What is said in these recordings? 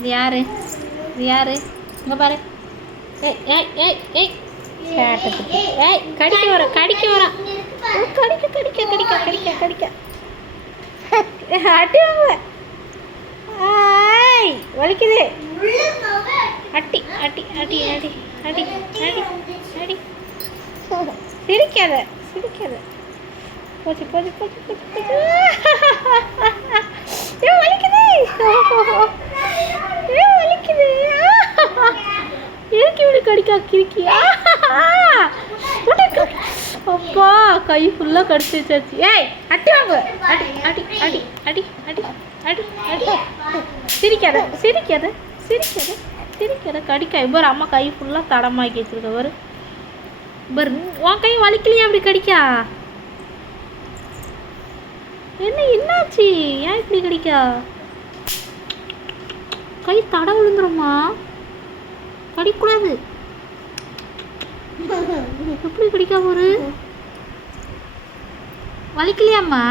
இது யாரு? இது யாரு? இங்க பாரு. ஏய் ஏய் ஏய் ஏய் சேட்டை. ஏய் கடிக்க வர கடிக்க வர. கடிக்க கடிக்க கடிக்க கடிக்க கடிக்க. அடி வாங்க. ஆய் வலிக்குது. அடி அடி அடி அடி அடி அடி அடி. சிரிக்காத சிரிக்காத. போச்சு போச்சு போச்சு போச்சு போச்சு. வலிக்குது. வலிக்குது. ஏக்கி இப்படி கடிக்கா கிரிக்கியா? அப்பா கை ஃபுல்லாக கடிச்சு வச்சாச்சு. ஏய் அடி வாங்க. அடி அடி அடி அடி அடி அடி அடி. சிரிக்காத சிரிக்காத சிரிக்காத சிரிக்காத. கடிக்கா பாரு, அம்மா கை ஃபுல்லாக தடமாக்கி வச்சிருக்க பாரு. பாரு உன் கை வலிக்கலையா அப்படி கடிக்கா? என்ன என்னாச்சு? ஏன் இப்படி கடிக்கா? கை தட விழுந்துருமா? கடிக்கூடாது. எப்படி கடிக்கா ஒரு வலிக்கலையாம்மா?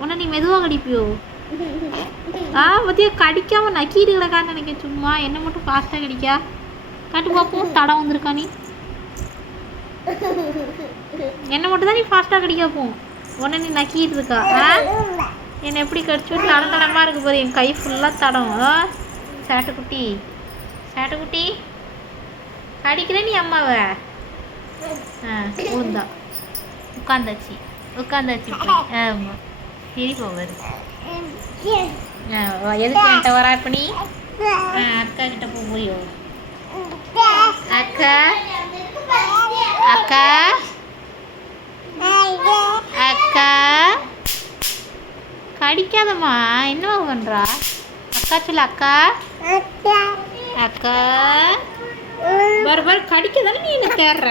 உன்னை நீ மெதுவாக கடிப்பியோ? பத்தியா கடிக்காம நக்கீடு கிடக்கான்னு நினைக்க. சும்மா என்ன மட்டும் ஃபாஸ்ட்டாக கடிக்கா? காட்டு பார்ப்போம். தடம் வந்திருக்கா? நீ என்ன மட்டும் தான் நீ ஃபாஸ்ட்டாக கடிக்கா போம். உடனே நீ நக்கிட்டு இருக்கா. என்னை எப்படி கடிச்சு தடம் தடமாக இருக்கு பாரு. என் கை ஃபுல்லாக தடம். சேட்டைக்குட்டி சேட்டைக்குட்டி கடிக்கிற நீ அம்மாவை. உளுந்தா உட்காந்தாச்சு உட்காந்தாச்சு. ஆமாம் சரி போவார். எதுக்கு என்கிட்ட வரா இப்போ நீ? அக்கா கிட்ட போறியோ? அக்கா அக்கா அக்கா கடிக்காதம்மா. என்னவா பண்ணுறா? அக்கா சொல்லு. அக்கா அக்கா பர் பர் கடிக்க தானே நீ என்ன தேடுற?